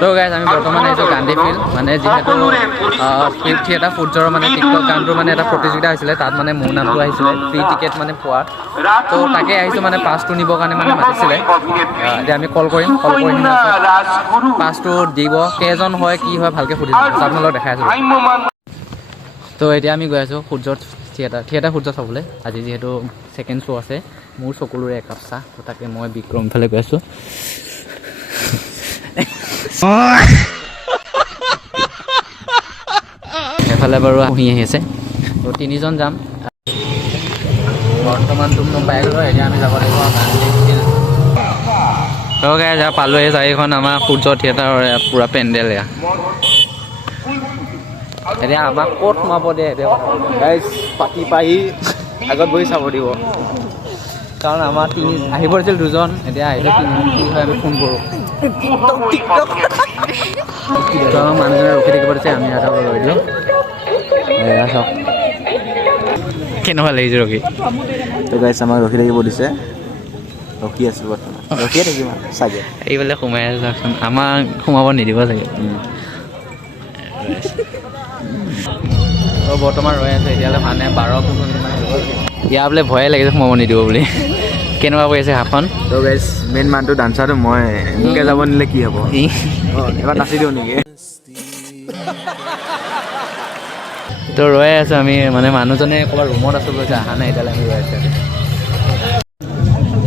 তো গাইজ আমি বৰ্তমান আহিছোঁ গান্ধী ফিল্ড মানে যিহেতু ফিল্ড থিয়েটাৰ ফুডজৰ মানে টিকটক গানটোৰ মানে এটা প্ৰতিযোগিতা হৈছিলে তাত মানে মোৰ নামটো আহিছিলে ফ্ৰী টিকেট মানে পোৱাৰ তো তাকে আহিছোঁ মানে পাছটো নিবৰ কাৰণে মানে মাতিছিলে এতিয়া আমি কল কৰিম পাছটো দিব কেইজন হয় কি হয় ভালকৈ সুধিম আপোনালোকক দেখাই আছোঁ তো এতিয়া আমি গৈ আছোঁ সূৰ্যৰ থিয়েটাৰ সূৰ্য চাবলৈ আজি যিহেতু ছেকেণ্ড শ্ব' আছে মোৰ চকুলোৰে একাপ চাহ তো তাকে মই বিক্ৰম ফালে গৈ আছোঁ এফালে বাৰু শুই আহি আছে তো তিনিজন যাম বৰ্তমান তুমটুম পাই গ'লো এতিয়া আমি যাব লাগিব যা পালোঁ এই চাৰিখন আমাৰ সূৰ্য থিয়েটাৰৰ পূৰা পেণ্ডেল এয়া এতিয়া আমাক ক'ত সোমাব দিয়ে এতিয়া গাইজ পাতি পাহি আগত বহি চাব দিব কাৰণ আমাৰ আহিব দিছিল দুজন এতিয়া আহিলে কি হয় আমি ফোন কৰোঁ আমাৰ মানুহজনে ৰখি থাকিব দিছে আমি এটা লৈ দিওঁ চাওক কেনেকুৱা লাগিছে ৰখি তো গাইছ আমাক ৰখি থাকিব দিছে ৰখি আছোঁ বৰ্তমান ৰখিয়ে থাকিম চাগে এইফালে সোমাই আছে চাওকচোন আমাক সোমাব নিদিব চাগে বৰ্তমান ৰৈ আছে এতিয়ালৈ মানে 12-15 মিনিটমান ইয়াৰ বোলে ভয়ে লাগিছে সোমাব নিদিব বুলি কেনেকুৱা কৰি আছে হাতখন তো গাইছ মেইন মানুহটো ডান্সাৰটো মই মোকে যাব নিলে কি হ'ব এবাৰ নাচি দিওঁ নেকি তো ৰৈ আছোঁ আমি মানে মানুহজনে ক'ৰবাত ৰুমত আছোঁ কৈছে অহা নাই এতিয়ালৈ আমি ৰৈ আছোঁ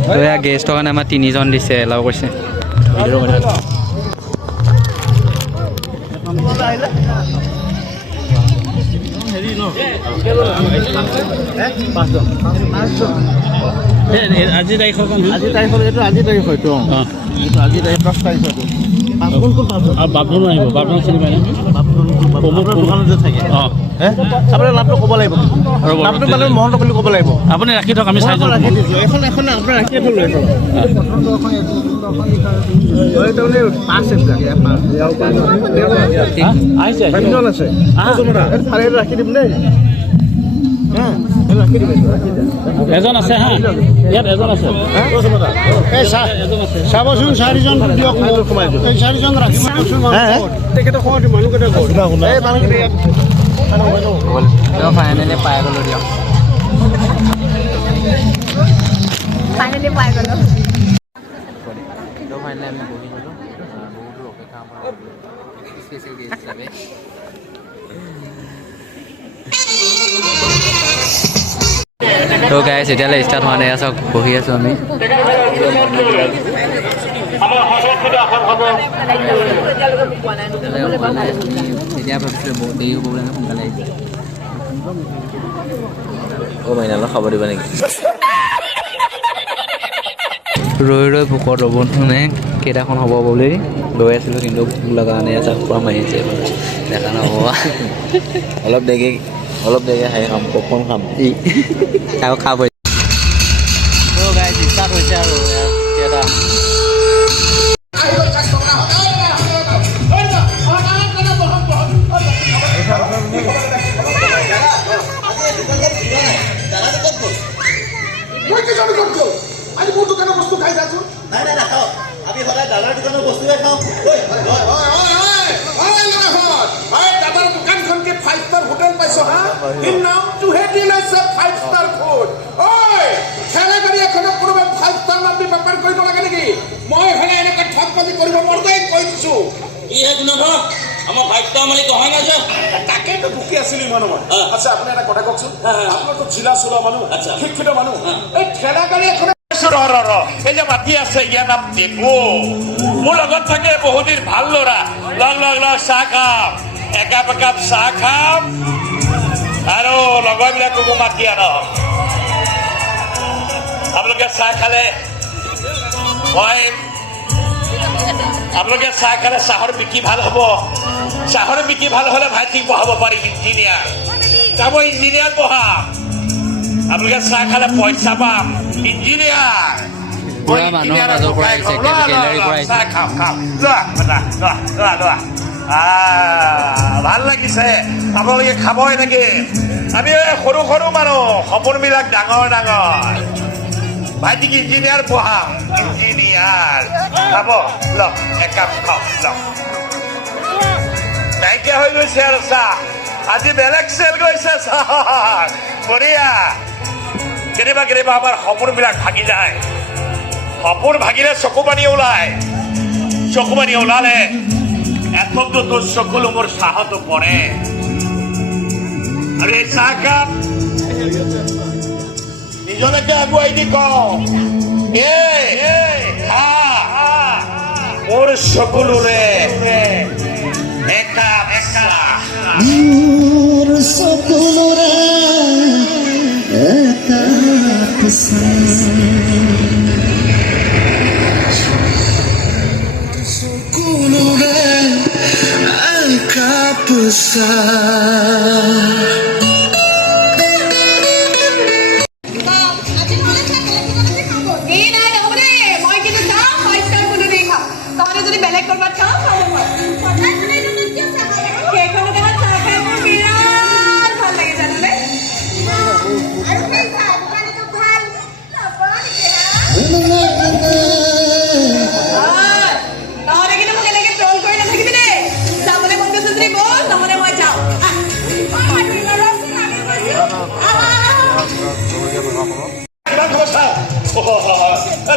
তো এয়া গেষ্টৰ কাৰণে আমাৰ 3জন দিছে এলাও কৰিছে আজি তাৰিখ এইটো আজি তাৰিখ হয়তো আজি তাৰিখ 10 তাৰিখ হয়তো বাপজন আহিব বাপজন চিনি পায় দোকানতে থাকে আপোনাৰ নামটো ক'ব লাগিব নামটো মানে মহন্ত বুলি ক'ব লাগিব আপুনি ৰাখি থওক আমি চাইজন ৰাখি দিছোঁ এখন এখন আপোনাৰ ৰাখি থ'লো ৰাখি দিম দেই এজন আছে হা ইয়াত এজন আছে চাবচোন 4জন দিয়ক এই 4জন ৰাখিব তেখেতক খবৰ দিম মানুহকেইটা ফাইনেলি পাই গ'লো দিয়ক ফাইনেলি পাই গ'লো ফাইনেলি আমি বহি গ'লোঁ বহুতো অপেক্ষা আমাৰ স্পেচিয়েল গেষ্ট হিচাপে তো গাইছ এতিয়ালৈ ষ্টাৰ্ট হোৱা নাই চাওক বহি আছোঁ আমি এতিয়া ভাবিছিলোঁ বহুত দেৰি হ'ব বুলি সোনকালে আহিছে মাইনালৈ খাব দিব নেকি ৰৈ ৰৈ ভোকত ৰ'ব মানে কেইটাখন হ'ব বুলি ৰৈ আছিলোঁ কিন্তু ভোক লগা নাই চাওক পূৰা মাৰিছে দেখা নহ'ব অলপ দেৰিকৈ খাই খাম পপকৰ্ণ খাম আকৌ খাব গাইছ ষ্টাৰ্ট হৈছে আৰু কেইটা আজি মোৰ দোকানৰ বস্তু খাই যাচোন নাই নাখাওঁ আমি সদায় দাদাৰ দোকানৰ বস্তুহে খাওঁ দাদাৰ দোকানখনকে 5 ষ্টাৰ হোটেল পাইছো হা ইন নামটোহে দিলাইছে 5 ষ্টাৰ ফুড ঐ ঠেলা গাড়ী এখনক কোনোবাই 5 ষ্টাৰ নাম দি বেপাৰ কৰিব লাগে নেকি মই হ'লে এনেকৈ ঠগবাজি কৰিব মৰ্দাই কৈ দিছোঁ ইহে গুণধ আমাৰ 5 ষ্টাৰ মালিক হয় না যে তাকেতো ভুকি আছিলোঁ ইমান সময় আচ্ছা আপুনি এটা কথা কওকচোন আপোনাৰতো জিলা চলোৱা মানুহ শিক্ষিত মানুহ এই ঠেলা গাড়ী এখন এই যে মাতি আছে ইয়াৰ নাম ডিপু মোৰ লগত থাকে বহুদিন ভাল ল'ৰা লগ চাহ খাম একাপ চাহ খাম আৰু লগৰবিলাককো মাতি আন আপোনালোকে চাহ খালে চাহৰ বিক্ৰী ভাল হ'ব চাহৰ বিক্ৰী ভাল হ'লে ভাইটিক পঢ়াব পাৰি ইঞ্জিনিয়াৰ যাব ইঞ্জিনিয়াৰ পঢ়াম আপোনালোকে চাহ খালে পইচা পাম ইঞ্জিনিয়াৰ ভাল লাগিছে আপোনালোকে খাবই নেকি আমি সৰু মানুহ সপোনবিলাক ডাঙৰ ভাইটিক ইঞ্জিনিয়াৰ পঢ়া ইঞ্জিনিয়াৰ খাব ল একাপ খাওক ল নাইকিয়া হৈ গৈছে আৰু চাহ আজি বেলেগ চেল গৈছে চাহ বঢ়িয়া কেতিয়াবা কেতিয়াবা আমাৰ সপোনবিলাক ভাগি যায় সপোন ভাগিলে চকু পানী ওলালে এথমটো তোৰ চকুলো মোৰ চাহতো পৰে আৰু এই চাহকাপ নিজলৈকে আগুৱাই দি কওঁ মোৰ চকুলোৰে একাপ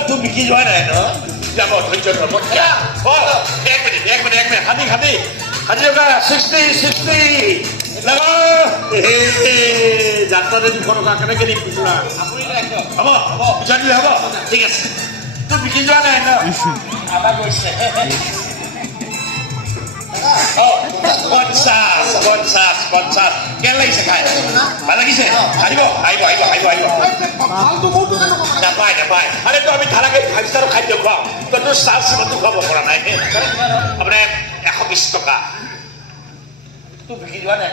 তোৰ বিকি যোৱা নাই ন যাব ধৈৰ্য ধৰ এক মিনিট খাটি টকা 60 যাত্ৰাতে 200 টকা কেনেকে দিম খুচুৰা হ'ব পিছত দিলে হ'ব ঠিক আছে তোৰ বিকি যোৱা নাই ন আমাৰ গৈছে 50 কেন লাগিছে খাই ভাল লাগিছে আহিব নাপায় আৰে তো আমি থানাকে 5 স্টাৰ খাদ্য খুৱাওঁ তই তোৰ চাহ চিমতো খুৱাব পৰা নাই আপোনাৰ 120 টকা তোৰ বিকি যোৱা নাই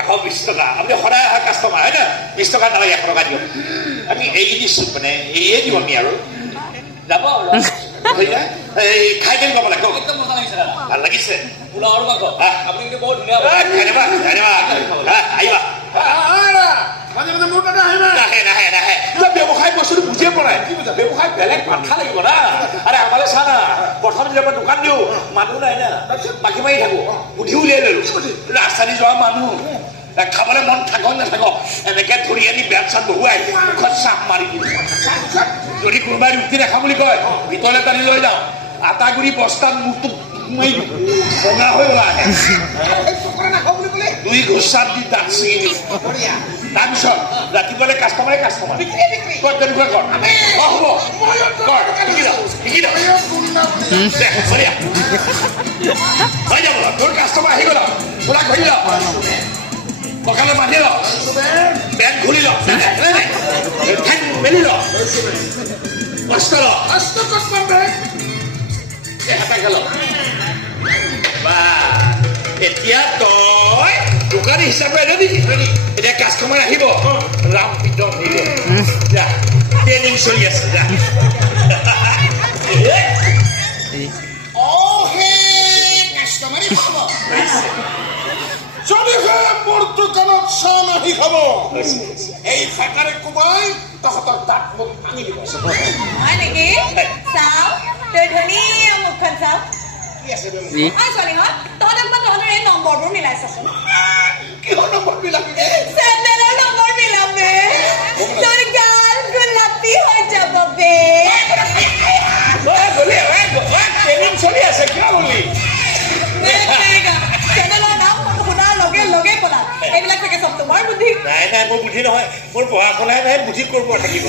120 টকা আপুনি সদায় অহা কাষ্টমাৰ হয় না 20 টকা নালাগে 1 টকা দিয়ক আমি এই দিছোঁ মানে এয়ে দিওঁ আমি আৰু যাব খাই কেনে ক'ব লাগে একদম মজা লাগিছে ভাল লাগিছে পোলাও আৰু মাংস আপুনি কিন্তু বহুত ধুনীয়া ধন্যবাদ আহিবা মানে মোৰ তাতে আহিবা নাহে তই ব্যৱসায় বস্তুটো বুজিয়ে পৰা নাই কি বুজা ব্যৱসায় বেলেগ মাথা লাগিব না আৰে আমালে চা না প্ৰথম যেতিয়া মই দোকান দিওঁ মানুহ নাই না তাৰপিছত বাকী মাৰি থাকোঁ বুদ্ধি উলিয়াই ল'লোঁ ৰাস্তা দি যোৱা মানুহ খাবলৈ মন থাকক নাথাকক এনেকে ধৰি আনি বেট চাত বহুৱাই মুখত চাপ মাৰি দিওঁ যদি কোনোবাই ৰুটি নাখাওঁ বুলি কয় ভিতৰলৈ টানি লৈ যাওঁ আটা গুৰি বস্তাত মুখটো সোমাই দিওঁ বগা হৈ ওলাই 2 ঘোচাত দি দাঁত ছিঙি দিওঁ তাৰপিছত ৰাতিপুৱালে কাষ্টমাৰে তই তেনেকুৱা কৰ হ'ব কৰ শিকি ল হৈ যাব তোৰ কাষ্টমাৰ আহি গ'ল তোৰা ঘূৰি ল কঁকালে বান্ধি ল বেগ খুলি ল ঠেং মেলি ল কষ্ট ল হাতা খেল এতিয়া তই দোকানী হিচাপে এতিয়া কাষ্টমাৰ আহিব ৰাম পিতন দিব যা ট্ৰেইনিং চলি আছে যা যদিহে মোৰ দোকানত চাহ নাহি খাব এই ফেকাৰে কোবাই তহঁতৰ দাঁত মোক ভাঙি দিব হয় নেকি চাও তই ধুনীয়া মুখখন চাও ছোৱালীহঁত তহঁতৰ এই নম্বৰবোৰ মিলাইছাচোন কিহৰ নম্বৰ বিলাক চেণ্ডেলৰ নম্বৰ মিলাম বে তোৰ গাল গোলাপী হৈ যাব বে ট্ৰেইনিং চলি আছে কিয় বুলি চেণ্ডেলৰ নাম শুনাৰ লগে পলা এইবিলাক থাকে চব তোমাৰ বুদ্ধি নাই মোৰ বুদ্ধি নহয় মোৰ পঢ়া শুনাই নাই বুদ্ধি কৰিব থাকিব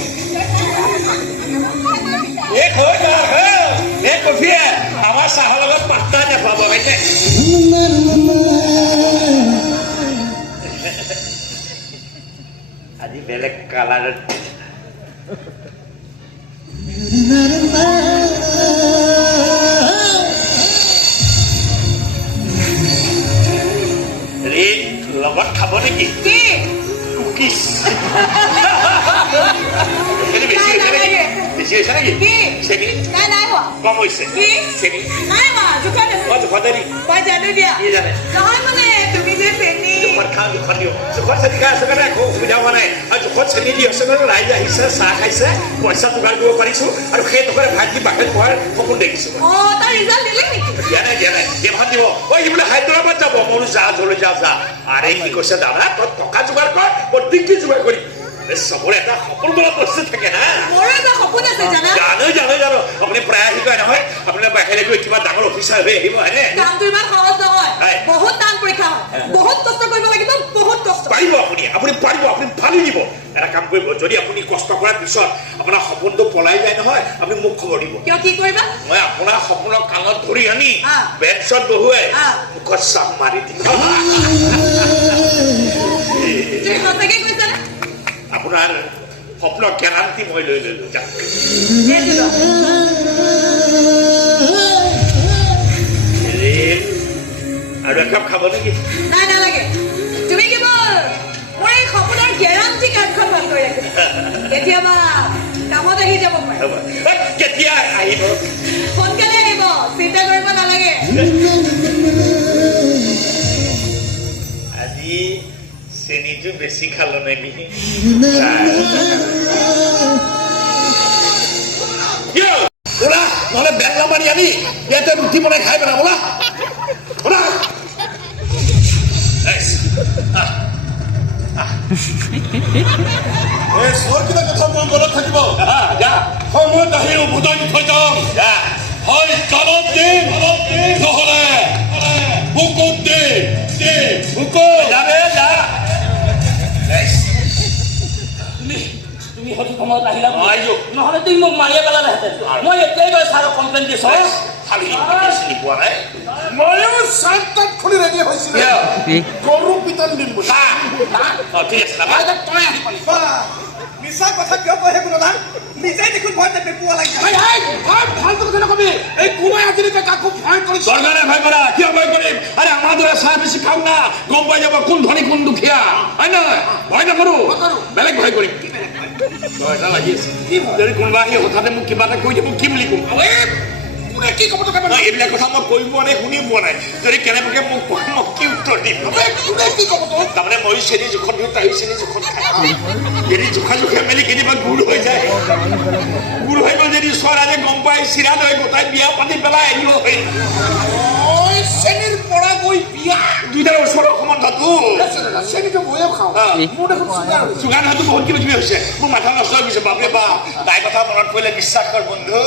কফিয়ে আমাৰ চাহৰ লগত পাত্তা নাপাব আজি বেলেগ কালাৰত লগত খাব নেকি কুকিজ বেছি হৈছে নেকি চেনি কম হৈছে জোখা দিয়া নহয় মানে তুমি যে চেনি ভাত খাওঁ জোখত দিওঁ জোখত চেনি খাই আছে কাৰণে একো অসুবিধা হোৱা নাই আৰু জোখত চেনি দি আছে কাৰণে ৰাইজ আহিছে চাহ খাইছে পইচা যোগাৰ কৰিব পাৰিছোঁ আৰু সেই টকাৰে ভাত দি বাহিৰত খোৱাৰ সপোন দেখিছোঁ তাৰ ৰিজাল্ট দিলে নেকি দিয়া নাই ভাত দিব ঐ সি বোলে হায়দৰাবাদ যাব মই বোলো যা জলৈ যা আৰে কি কৈছে দাদা তই টকা যোগাৰ কৰ মই ডিগ্ৰী যোগাৰ কৰিম চবৰে এটা সপোন বোলা বস্তু থাকে না মোৰো এটা সপোন আছে জানো আপুনি প্ৰায় আহি পায় নহয় আপোনাৰ বাহিৰে গৈ কিবা ডাঙৰ অফিচাৰ হৈ আহিব হয়নে কামটো ইমান সহজ নহয় বহুত টান পৰীক্ষা বহুত কষ্ট কৰিব লাগিব বহুত কষ্ট পাৰিব আপুনি পাৰিব আপুনি ফালি দিব এটা কাম কৰিব যদি আপুনি কষ্ট কৰাৰ পিছত আপোনাৰ সপোনটো পলাই যায় নহয় আপুনি মোক খবৰ দিব কিয় কি কৰিবা মই আপোনাৰ সপোনৰ কাণত ধৰি আনি বেঞ্চত বহুৱাই মুখত চাপ মাৰি দিম তুমি সঁচাকে কৈছানে আপোনাৰ সপোনৰ গেৰাণ্টি মই লৈ ললো যাক আৰু একাপ খাব নেকি নাই নালাগে তুমি কেৱল মোৰ এই সপোনৰ গেৰাণ্টি কাৰ্ডখন ভাল কৰি ৰাখিবা কেতিয়াবা কামত আহি যাব পাৰে কেতিয়া আহিব সোনকালে আহিব চিন্তা কৰিব নালাগে আজি চেনিটো বেছি খালো নেকি নহলে বেংলা মাৰি আনি ইয়াতে ৰুটি বনাই খাই পেলা বোলা কিবা কথা মোৰ মনত থাকিব সময়ত আহি উভতাই থৈ যাম হয় কালত দিম নহলে বুকুত দিম বুকুত যাবে যা তুমি সঠিক সময়ত আহিলা নহলে তুমি মোক মাৰিয়ে পেলালেহেঁতেন মই এতিয়াই গৈ ছাৰক কমপ্লেইন দিছো খালি চিনি পোৱা নাই ময়ো চাৰ্ট তাত খুলি ৰেডি হৈছিলে গৰু পিতন দিম বুলি ঠিক আছে তই আহি পালি মিছা কথা কিয় কয় কোনো না নিজে দেখোন ভয় পেপুৱা লাগে ভালটো কথা নকবি এই কোনোৱে আজিলৈকে কাকো ভয় কৰিছে চৰকাৰে ভয় কৰা কিয় ভয় কৰিম আৰে আমাৰ দৰে চাহ বেছি খাওঁ না গম পাই যাব কোন ধনী কোন দুখীয়া হয় নহয় ভয় নকৰো বেলেগ ভয় কৰিম তই এটা লাগি আছে যদি কোনোবা আহি হঠাতে মোক কিবা এটা কৈ দিব কি বুলি ক'ম কি ক'ব এইবিলাক কথা মই কৈ পোৱা নাই শুনি পোৱা নাই যদি কেনেবাকে মোক কয় মই কি উত্তৰ দিম কি ক'ব তোক তাৰমানে মই চেনি জোখত দিওঁ তাই চেনি জোখত খাই যদি জোখা মেলি কেতিয়াবা গুড় হৈ যায় গুড় হৈ গ'ল যদি ছোৱালীয়ে গম পাই চিৰা লৈ গোটাই বিয়া পাতি পেলাই আহিব চেনিৰ পৰা গৈ বিয়া দুইটাৰ ওচৰৰ সম্বন্ধটো চেনিটো ময়ো খাওঁ মোৰ দেখোন চুগাৰ হোৱাটো বহুত কিবা কিবি হৈছে মোৰ মাথা নষ্ট হৈ গৈছে বাপৰে বাপ তাই কথা মনত পৰিলে বিশ্বাস কৰ বন্ধু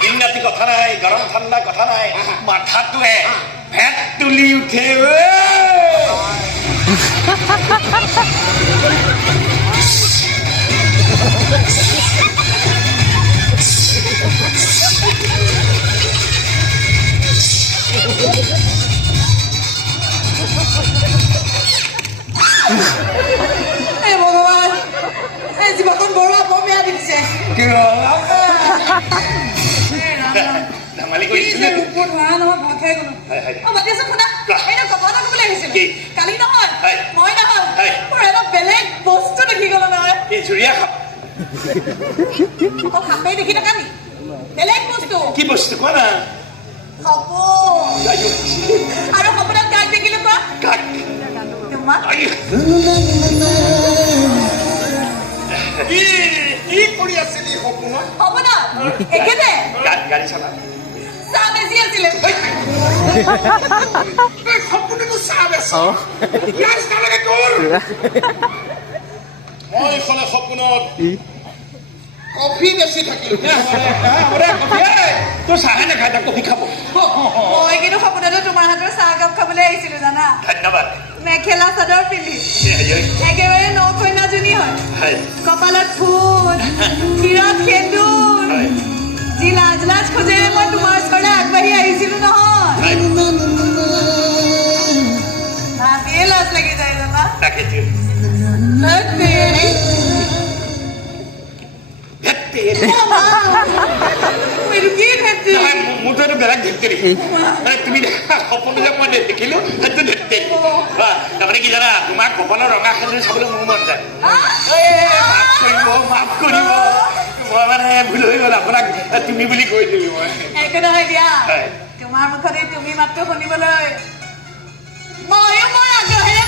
দিন ৰাতি কথা নাই গৰম ঠাণ্ডা কথা নাই মাথাটোৱে ভেট তুলি উঠে ভগৱান এই জীৱখন বৰুৱা বৰ বেয়া দেখিছে ধেমালি কৰিছিলে কালি নহয় মই নহয় মোৰ এটা বেলেগ বস্তু দেখি গলো নহয় জুৰীয়া খাপ সাপেই দেখি থকা নি বেলেগ বস্তু কি বস্তু কোৱা না সপোন আৰু সপোনত কাক দেখিলো কোৱা কাক তোমাক কি কৰি আছিলি সপোনত সপোনত একেতে গাড়ী চলা চাহ বেছি আছিলে সপোনটো চাহ বেছ লাজ নালাগে তোৰ মই ক'লে সপোনত কফি বেছি থাকিল তোৰ চাহে নাখায় তাক কফি খাব মই কিন্তু সপোনতে তোমাৰ হাতৰ চাহ কাপ খাবলৈ আহিছিলো জানা ধন্যবাদ মেখেলা চাদৰ পিন্ধি একেবাৰে নকন্যাজনী হয় কপালত ফুল শিৰত সেন্দুৰ যি লাজ লাজ খোজেৰে মই তোমাৰ ওচৰলৈ আগবাঢ়ি আহিছিলো নহয় ভাবিয়ে লাজ লাগি যায় জানা তাকেতো মোৰতো এইটো বেলেগ ধেপকেৰি তুমি দেখা সপোনটো যে মই দেখিলো সেইটো ধেপকেৰি তাৰমানে কি জানা তোমাৰ কপালৰ ৰঙা সেন্দুৰ চাবলৈ মোৰ মন যায় মাফ কৰিব মই মানে ভুল হৈ গ'ল আপোনাক তুমি বুলি কৈ দিলো মই একো নহয় দিয়া তোমাৰ মুখতে তুমি মাত্ৰ শুনিবলৈ ময়ো মই আগ্ৰহেৰে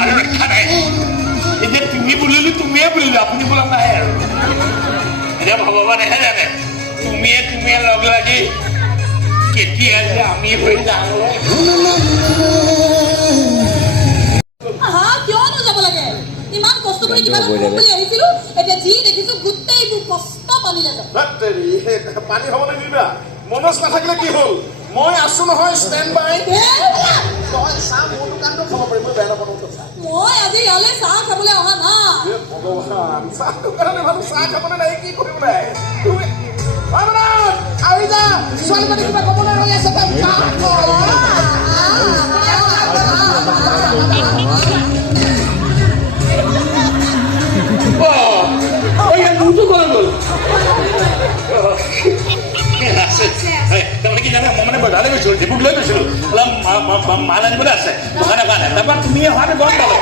আৰু ৰক্ষা নাই এতিয়া তুমি বুলিলো তুমিয়ে বুলিলো আপুনি বোলা নাই আৰু এতিয়া ভগৱানেহে জানে তুমিয়ে লগ লাগি কেতিয়া যে আমি হৈ যাওঁ কিয়নো যাব লাগে ইমান কষ্ট কৰি কিবা এটা কৰিম বুলি আহিছিলো এতিয়া যি দেখিছো গোটেইবোৰ কষ্ট পানীলে যাব পানী হ'ব নিদিবা মনজ নাথাকিলে কি হ'ল মই আছো নহয় ষ্টেণ্ড বাই চাহ মোৰ দোকানটো খাব পাৰিম মই বেয়া নাপাওঁ মই আজি ইয়ালৈ চাহ খাবলৈ অহা নাই ভগৱান চাহ দোকানতে ভাবো চাহ খাবলৈ নাই কি কৰিব নাই আহি যা ছোৱালীজনী কিবা ক'বলৈ ৰৈ আছে মোৰটো গ'ল তাৰমানে কি জানে মই মানে বজাৰলৈ গৈছিলোঁ ডিপুত লৈ গৈছিলোঁ অলপ মাল আনিবলৈ আছে দোকানে কাৰণে তাৰপৰা তুমি অহাটো গম পালো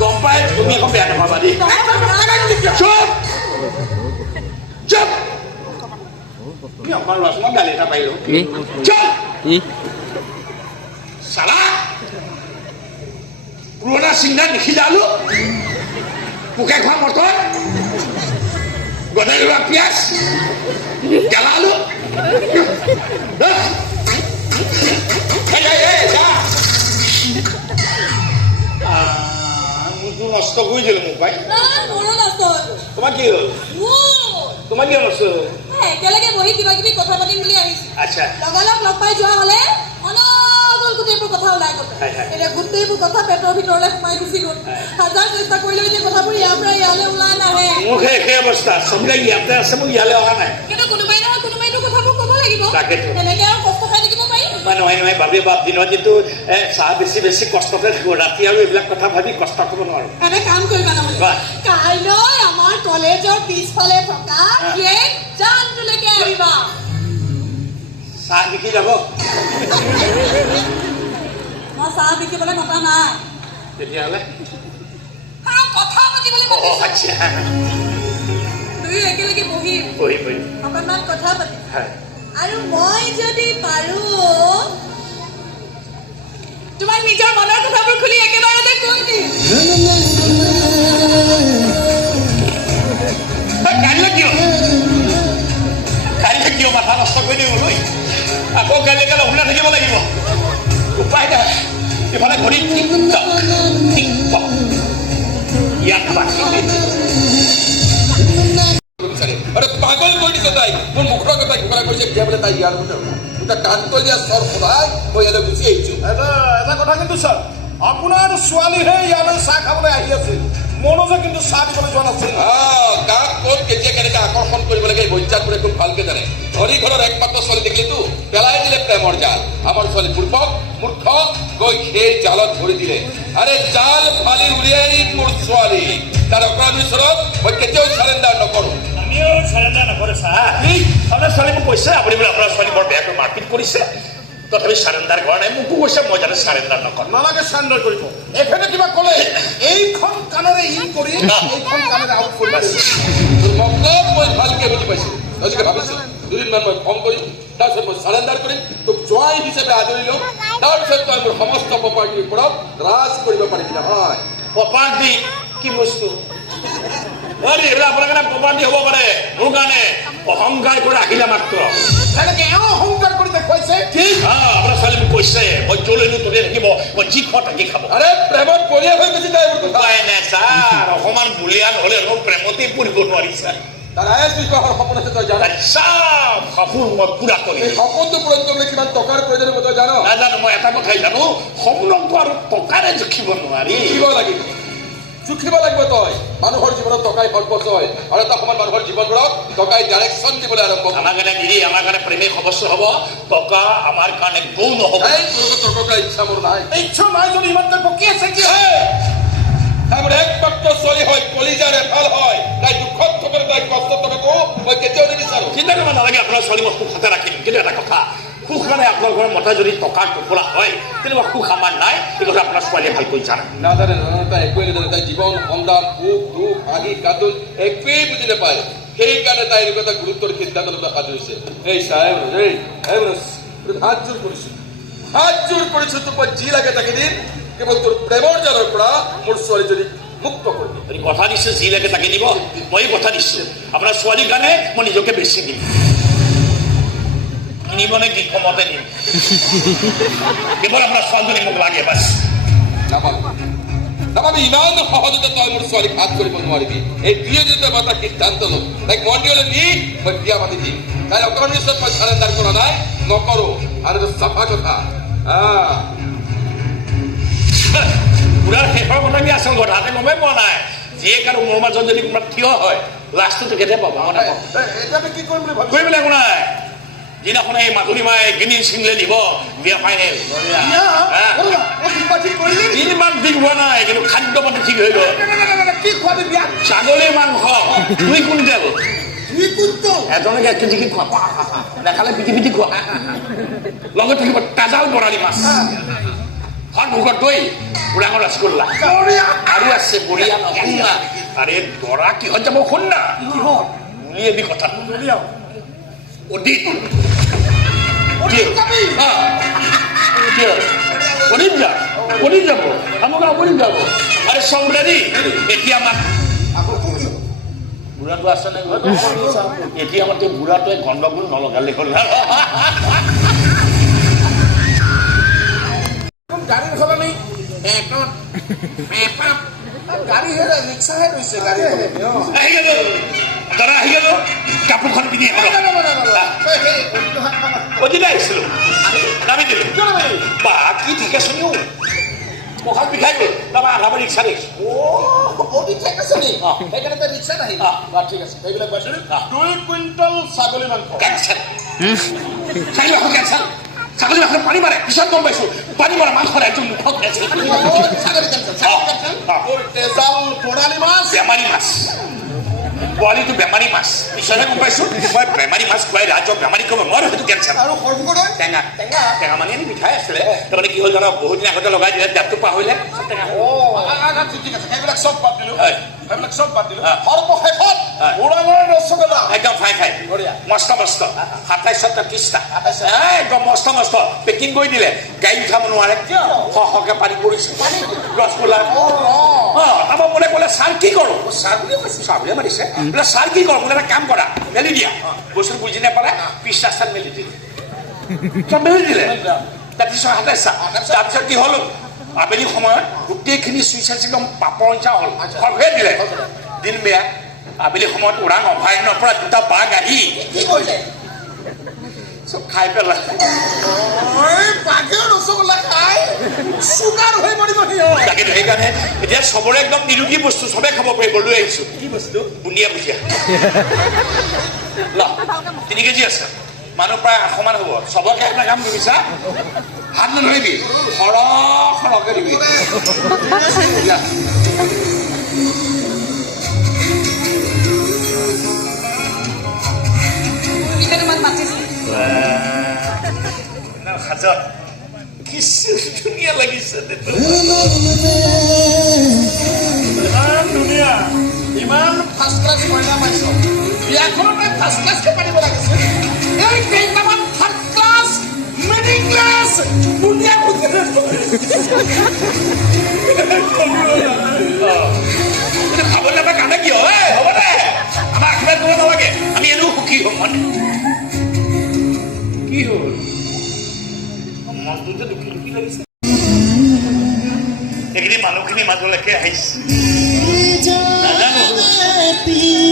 গম পাই তুমি আকৌ বেয়া নাপাবা দেই চুপ চুপ তুমি অকণ ল'ৰা ছোৱালীক গালি এটা পাৰিলোঁ চুপ চালা পুৰণা চিন্তা নিসিজালো পোকে খোৱা মটৰ গদাই ৰোৱা পিঁয়াজ গেলালো মোৰটো নষ্ট কৰি দিলো মোক পাই তোমাৰ কি হ'ল তোমাৰ কি নষ্ট হ'ল একেলগে বহি কিবা কিবি কথা পাতিম বুলি আহিছো আচ্ছা লগালগ লগ পাই যোৱা হলে অনগল গোটেইবোৰ কথা ওলাই গ'ল এতিয়া গোটেইবোৰ কথা পেটৰ ভিতৰলৈ সোমাই গুচি গ'ল হাজাৰ চেষ্টা কৰিলেও এতিয়া কথাবোৰ ইয়াৰ পৰা ইয়ালৈ ওলাই নাহে মোৰ সেই অৱস্থা চমকে ইয়াতে আছে মোক ইয়ালৈ অহা নাই কিন্তু কোনোবাই নহয় কোনোবাইতো কথাবোৰ ক'ব লাগিব তাকেতো তেনেকে আৰু কষ্ট খাই থাকিব পাৰিম নহয় ভাবি বাপ দিনত কিন্তু চাহ বেছি কষ্টতে থাকো ৰাতি আৰু এইবিলাক কথা ভাবি কষ্ট কৰিব নোৱাৰো এটা কাম কৰিবা নহ'লে কাইলৈ আমাৰ কলেজৰ পিছফালে থকা জানটোলৈকে আহিবা চাহ বিকি যাব মই চাহ বিকিবলৈ মতা নাই তেতিয়াহ'লে কথা পাতিবলৈ মাতিছো দুয়ো একেলগে বহিম অকণমান কথা পাতিম আৰু মই যদি পাৰো তোমাৰ নিজৰ মনৰ কথাবোৰ খুলি একেবাৰতে কৈ দিম কাইলৈ কিয় মাথা নষ্ট কৰি দিবলৈ আকৌ কাইলৈ শুনা থাকিব লাগিব উপায় নাই ইফালে ঘড়ী ইয়াত পাগল কৰি দিছে তাই মোৰ মুখৰ কথা ঘোষণা কৰিছে বিয়া বোলে তাই ইয়াৰ মতে দুটা কান্ত দিয়া চৰ সদায় মই ইয়ালৈ গুচি আহিছো এটা কথা কিন্তু ছাৰ আপোনাৰ ছোৱালীহে ইয়ালৈ চাহ খাবলৈ আহি আছিল মনোজে কিন্তু চাহ দিবলৈ যোৱা নাছিল গাঁৱত ক'ত কেতিয়া কেনেকে আকৰ্ষণ কৰিব লাগে বৈজ্ঞানবোৰে খুব ভালকে জানে ধনী ঘৰৰ একমাত্ৰ ছোৱালী দেখিলেতো পেলাই দিলে প্ৰেমৰ জাল আমাৰ ছোৱালী মূৰ্খ গৈ সেই জালত ভৰি দিলে আৰে জাল ফালি উলিয়াই মোৰ ছোৱালী তাৰ অকৰাধীৰ ওচৰত মই কেতিয়াও চাৰেণ্ডাৰ নকৰোঁ আমিও চাৰেণ্ডাৰ নকৰোঁ ছাৰ আপোনাৰ ছোৱালী মোক কৈছে আপুনি বোলে আপোনাৰ ছোৱালী বৰ বেয়াকৈ মাৰপিট কৰিছে তথাপি চাৰেণ্ডাৰ কৰা নাই মোকো কৈছে মই যাতে চাৰেণ্ডাৰ নকৰোঁ নালাগে চাৰেণ্ডাৰ কৰিব এখেতে কিবা ক'লে এইখন কাণেৰে ইন কৰি এইখন কাণেৰে আউট কৰি মতলব মই ভালকে বুজি পাইছোঁ গতিকে ভাবিছোঁ দুদিনমান মই ফোন কৰিম তাৰপিছত মই চাৰেণ্ডাৰ কৰিম তোক জোৱাই হিচাপে আদৰি ল'ম তাৰপিছত তই মোৰ সমস্ত প্ৰপাৰ্টিৰ ওপৰত ৰাজ কৰিব পাৰিবি নহয় প্ৰপাৰ্টি কি বস্তু এইবিলাক আপোনাৰ কাৰণে প্ৰপাৰ্টি হ'ব পাৰে মোৰ কাৰণে অহংকাৰ কৰি ৰাখিলে মাত্ৰ তেনেকে এওঁ অহংকাৰ কৰি দেখুৱাইছে ঠিক আপোনাৰ ছোৱালী মোক কৈছে মই যলৈনো তলে থাকিব মই যি খোৱা তাকে খাব আৰে প্ৰেমত বলিয়া হৈ গুচি যায় উপায় নাই ছাৰ অকণমান বলিয়া নহ'লে মোৰ প্ৰেমতেই পৰিব নোৱাৰিছে তাৰ আয়েছ বিবাহৰ সপোন আছে তই জানা সপোন মই পুৰা কৰিম সপোনটো পূৰণ কৰিবলৈ কিমান টকাৰ প্ৰয়োজন হ'ব তই জানো নাজানো মই এটা কথাই জানো সপোনকটো আৰু টকাৰে জুখিব নোৱাৰি জুখিব লাগিব তই মানুহৰ জীৱনত টকাই সৰ্বস্ব হয় আৰু এটা সময়ত মানুহৰ জীৱনবোৰক টকাই ডাইৰেকশ্যন দিবলৈ আৰম্ভ আমাৰ কাৰণে নিদি আমাৰ কাৰণে প্ৰেমে সৰ্বস্ব হ'ব টকা আমাৰ কাৰণে গৌ নহ'ব টকা ইচ্ছা মোৰ নাই ইচ্ছা নাই যদি ইমানকৈ বকি আছে কি মোৰ একমাত্ৰ ছোৱালী হয় কলিজাৰ এফাল হয় তাই দুখত থকা তাই কষ্ট থকাটো মই কেতিয়াও নিবিচাৰোঁ চিন্তা কৰিব নালাগে আপোনাৰ ছোৱালী মই সুখতে ৰাখিম কিন্তু এটা কথা সুখ মানে আপোনাৰ ঘৰৰ মতা যদি টকাৰ টোপোলা হয় তেনেকুৱা সুখ আমাৰ নাই এই কথা আপোনাৰ ছোৱালীয়ে ভালকৈ জানে নাজানে তাই একোৱেই নাজানে তাই জীৱন সংগ্ৰাম সুখ দুখ হাঁহি কান্দোন একোৱেই বুজি নাপায় সেইকাৰণে তাই এনেকুৱা এটা গুৰুত্বৰ সিদ্ধান্ত ল'বলৈ সাজু হৈছে। এই চাহেব হাত জোৰ কৰিছো তোক মই যি লাগে তাকে দিম, কেৱল তোৰ প্ৰেমৰ জালৰ পৰা মোৰ ছোৱালীজনীক মুক্ত কৰিবি। কথা দিছে যি লাগে তাকে দিব, মই কথা দিছো আপোনাৰ ছোৱালীৰ কাৰণে মই নিজকে বেছি দিম। কিনিব নে কি কমতে দিম, কেৱল আপোনাৰ ছোৱালীজনী মোক লাগে বাছ। নাপাবি, ইমান সহজতে তই মোৰ ছোৱালীক হাত কৰিব নোৱাৰিবি। এই দুয়ে যদি মই এটা সিদ্ধান্ত লওঁ, তাইক মন্দিৰলৈ নি মই বিয়া পাতি দিম। তাই অকণমান পিছত মই চাৰেণ্ডাৰ কৰা নাই, নকৰো। আৰু এইটো চাফা কথা। পুৰাৰ শেষৰ কথা কি আচল কথা তাতে গমেই পোৱা নাই। জীয়েক আৰু মোৰ মাজত যদি কোনোবা থিয় হয় লাষ্টটো কেতিয়া পাব? এতিয়া আমি কি কৰিম বুলি ভাবিছো? কৰিবলৈ একো নাই। যিদিনাখন এই মাধুৰী মায়ে গিনি চিংলে দিব বিয়া ফাইনেল। ইমান দিন হোৱা নাই কিন্তু খাদ্য পাতি ঠিক হৈ গ'ল। কি খোৱাবি বিয়া? ছাগলীৰ মাংস 2 কুইণ্টেল, এজনকে 1 কেজি খোৱা, নেখালে পিটি খোৱা। লগত থাকিব তাজাল বৰালি মাছ, হৰ ভোগৰ দৈ, ওৰাঙৰ ৰসগোল্লা আৰু আছে বঢ়িয়া নগোল্লা। আৰে দৰা কিহত যাব শুন না, উলিয়াবি কথা অদিত অদিত যাব আমাৰ অদিত যাব। আৰে চব ৰেডি, এতিয়া আমাক বুঢ়াটো আছে নে? এতিয়া আমাক বুঢ়াটোৱে গণ্ডগোল নলগালে হ'ল। গাড়ীৰ সলনি গাড়ী ৰিক্সাহে লৈছে। গাড়ী আহি গেল দাদা, আহি গেল কাপোৰখন পিন্ধি অদিত আহিছিলো, নামি দিলো বা কি ঠিক আছে নো, মুখত পিঠাই গ'ল তাৰপৰা আধা ৰিক্সা দেখিছো। সেইকাৰণে ৰিক্সা নাহিল। ঠিক আছে, সেইবিলাক কৈছো। 2 কুইণ্টল ছাগলী মাংস কেঞ্চেল, ছাগলী মাংস কেঞ্চেল। ছাগলী মাংস পানী মাৰে, পিছত গম পাইছো পানী মাৰে মাংস একদম মুখত কেঞ্চেল। বৰালি মাছ, বেমাৰী মাছ, পোৱালিটো বেমাৰী মাছ, পিছতহে গম পাইছো মই বেমাৰী মাছ খুৱাই ৰাইজক বেমাৰী ক'ব নোৱাৰো, সেইটো কেঞ্চেল। আৰু সৰ্বকৰণ টেঙা টেঙা মানে এনে মিঠাই আছিলে, তাৰমানে কি হ'ল জানো বহুত দিন আগতে লগাই দিলে দাঁতটো পাহৰিলে টেঙা। ঠিক আছে, সেইবিলাক চব বাদ দিলো। হয়। সেইবিলাক চব বাদ দিলো। সৰ্বশেষত ওৰাঙৰ ৰসগোল্লা একদম ফাই ফাই মস্ত মস্ত 2730টা একদম মস্ত মস্ত পেকিং কৰি দিলে। গাড়ী উঠাব নোৱাৰে, সহকে পানী পৰিছে ৰসগোল্লা। তাৰপৰা মোলে ক'লে ছাৰ কি কৰোঁ? ছাৰ বুলিয়ে মাতিছে। বোলে ছাৰ কি কৰোঁ? বোলে এটা কাম কৰা, মেলি দিয়া। বস্তুটো বুজি নাপালে পিছ ৰাস্তাত মেলি দিলে, চব মেলি দিলে। 27 কি হ'ল, আবেলি সময়ত গোটেইখিনি চুইচ একদম পাপৰ নিচিনা হ'ল, সৰহে দিলে। দিন বেয়া, আবেলি সময়ত ওৰাং অভয়াৰণ্যৰ পৰা 2টা বাঘ আহি কি কৰিলে? চব খাই পেলাই। বাঘে ৰসগোল্লা খাই চুগাৰ হৈ মৰিব সিহঁত। তাকেতো সেইকাৰণে এতিয়া চবৰে একদম নিৰোগী বস্তু চবে খাব পাৰিব লৈ আহিছো। কি বস্তু? বুনিয়া ভুজিয়া। 3 কেজি আছে, মানুহ প্ৰায় 800 মান হ'ব। চবকে এটা কাম কৰিছা, হাত নধৰিবি, সৰহকে দিবি। ধুনীয়া লাগিছে, ইমান ধুনীয়া, ইমান ফাৰ্ষ্ট ক্লাছ মহিলা পাইছ। বিয়াখনত ফাৰ্ষ্ট ক্লাছকে পাতিব লাগিছিল। এই কেইটামান থাৰ্ড ক্লাছ মিনিংলেছ ধুনীয়া খাব নাপায় কান্দে কিয়? হ'ব দে, আমাৰ আশীৰ্বাদ কৰিব নালাগে, আমি এনেও সুখী হ'ম। কি হ'ল মনটো যে দুখী দুখী লাগিছে। এইখিনি মানুহখিনি মাজলৈকে আহিছে, নাজানো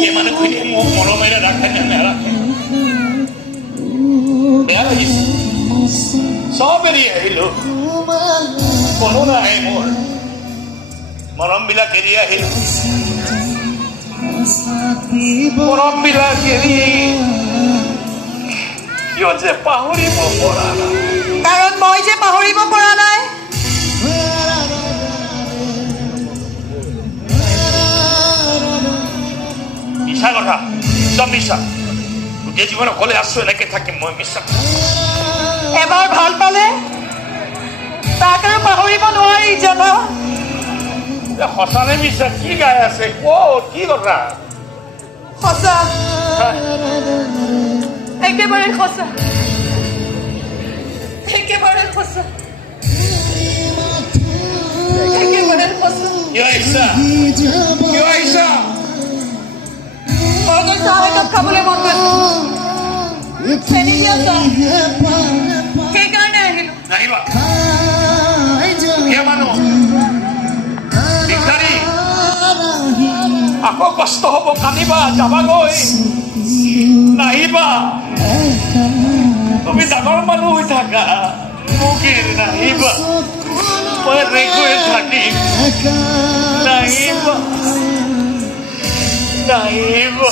এই মানুহখিনি মোক মৰমেৰে ৰাখে নে নেৰাখে। বেয়া লাগিছে, চব এৰি আহিলো, কোনো নাই মোৰ মৰম বিলাক এৰি আহিলো। মৰম বিলাক এৰি কিয় যে পাহৰিব পৰা নাই। কাৰণ মই যে পাহৰিব পৰা নাই। মিছা কথা, চব মিছা। গোটেই জীৱন অকলে আছো, এনেকে থাকিম মই? মিছা। এবাৰ ভাল পালে তাক আৰু পাহৰিব নোৱাৰি জানো। সঁচানে মিছা কি গাই আছে? ক'ত কি কথা? সঁচা একেবাৰে সঁচা একেবাৰে সঁচা একেবাৰে সঁচা কিয় আহিছা কিয় আহিছা মই চাহ একাপ খাবলৈ মন গৈছে চেনি দিয়া চাহ সেইকাৰণে আহিলো নাহিবা কিয় মানুহ ভিক্ষাৰী আকৌ কষ্ট হ'ব কান্দিবা যাবাগৈ নাহিবা তুমি ডাঙৰ মানুহ হৈ থাকা মোক এৰি নাহিবা মই এনেকৈ থাকিম নাহিবা নাহিবা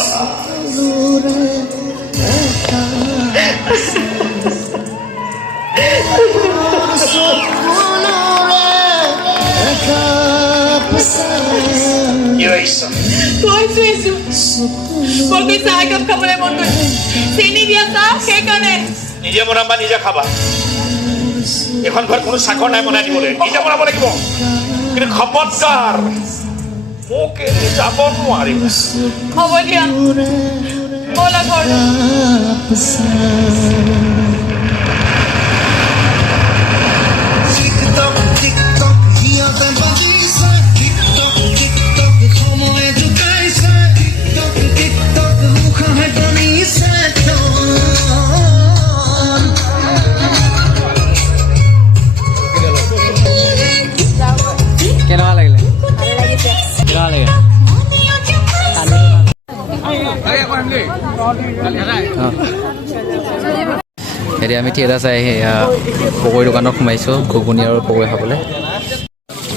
কিয় আহিছা কৈছো মই চাহ একাপ খাবলৈ মন গৈছে চেনি দিয়া চাহ সেইকাৰণে নিজে বনাবা নিজে খাবা এখন ঘৰত কোনো চাকৰ নাই বনাই দিবলৈ নিজে বনাব লাগিব কিন্তু খবৰদাৰ মোক এৰি যাব নোৱাৰিবা হ'ব দিয়া ব'লা ঘৰলৈ কেনেকুৱা লাগিলে কেনেকুৱা লাগে এতিয়া আমি থিয়েটাৰ চাই পকৰী দোকানত সোমাইছোঁ ঘুগুনি আৰু পকৰী খাবলৈ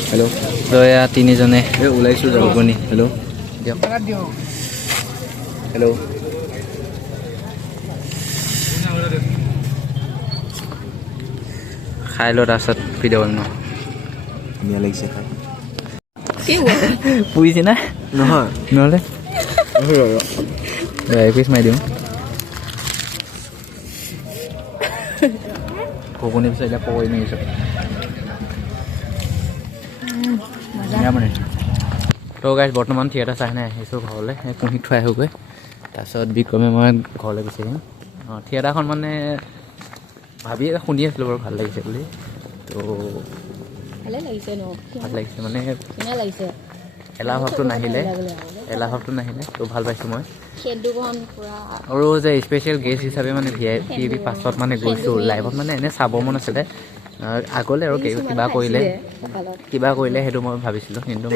হেল্ল' তো এয়া তিনিজনে ওলাইছোঁ ঘুগুনি হেল্ল' দিয়ক হেল্ল' খাই লওঁ তাৰপিছত ভিডিঅ' কৰিম ন ধুনীয়া লাগিছে খাই পুহিছে না নহয় নহ'লে এপিচ মাৰি দিওঁ ঘুগুনি পিছত এতিয়া পকৰি মাৰিছোঁ ধুনীয়া বনাইছোঁ তো গাইজ বৰ্তমান থিয়েটাৰ চাই নাই আহিছোঁ ঘৰলৈ সেই কুঁহিত থৈ আহোঁগৈ তাৰপিছত বিক্ৰমে মই ঘৰলৈ গুচি আহিম থিয়েটাৰখন মানে ভাবি শুনি আছিলোঁ বাৰু ভাল লাগিছে বুলি তো ভালে লাগিছে ন ভাল লাগিছে মানে কেনে লাগিছে এলাহ ভাৱটো নাহিলে তো ভাল পাইছোঁ মই খেলটোখন পুৰা আৰু যে স্পেচিয়েল গেষ্ট হিচাপে মানে VIP পাছত মানে গৈছোঁ লাইভত মানে এনেই চাব মন আছিলে আগলৈ আৰু কিবা কৰিলে সেইটো মই ভাবিছিলোঁ কিন্তু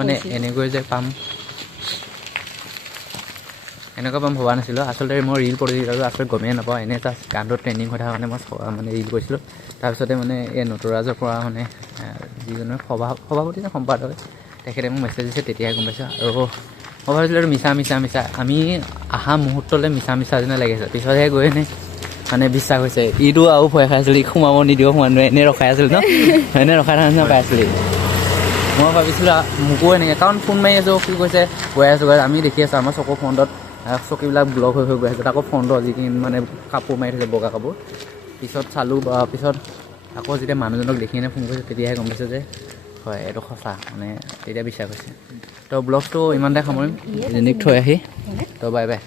মানে এনেকৈ যে পাম এনেকুৱা পাম ভবা নাছিলোঁ আচলতে মই ৰিল প্ৰতিযোগিতাটো আচলতে গমেই নাপাওঁ এনেই জাষ্ট গানটো ট্ৰেণ্ডিং হৈ থকা কাৰণে মই ৰিল কৰিছিলোঁ তাৰপিছতে মানে এই নটৰাজৰ পৰা মানে যিজনৰ সভাপতি নে সম্পাদক তেখেতে মোক মেছেজ দিছে তেতিয়াহে গম পাইছোঁ আৰু মই ভাবিছিলোঁ এইটো মিছা আমি অহা মুহূৰ্তলৈ মিছা যেনে লাগিছে পিছতহে গৈ মানে বিশ্বাস হৈছে ইটো আৰু ভয় খাই আছিলোঁ সোমাব নিদিব সোমাই এনেই ৰখাই আছিল ন এনে ৰখাই থকা নিচিনা পাই আছিলোঁ মই ভাবিছিলোঁ মোকো এনেকৈ কাৰণ ফোন মাৰি আছোঁ কি কৈছে গৈ আছোঁ আমি দেখি আছোঁ আমাৰ চকুৰ ফ্ৰণ্টত চকীবিলাক ব্লক হৈ গৈ আছে আকৌ ফ্ৰণ্টত যিখিনি মানে কাপোৰ মাৰি থৈছে বগা কাপোৰ পিছত চালোঁ পিছত আকৌ যেতিয়া মানুহজনক দেখি কিনে ফোন কৰিছোঁ তেতিয়াহে গম পাইছোঁ যে হয় এইটো সঁচা মানে তেতিয়া বিশ্বাস হৈছে তো ব্লগটো ইমানতে সামৰিম এজনীক থৈ আহি তো বাই বাই